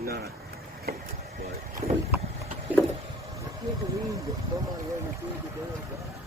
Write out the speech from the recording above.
not. But I can't believe that somebody ever did the damn job.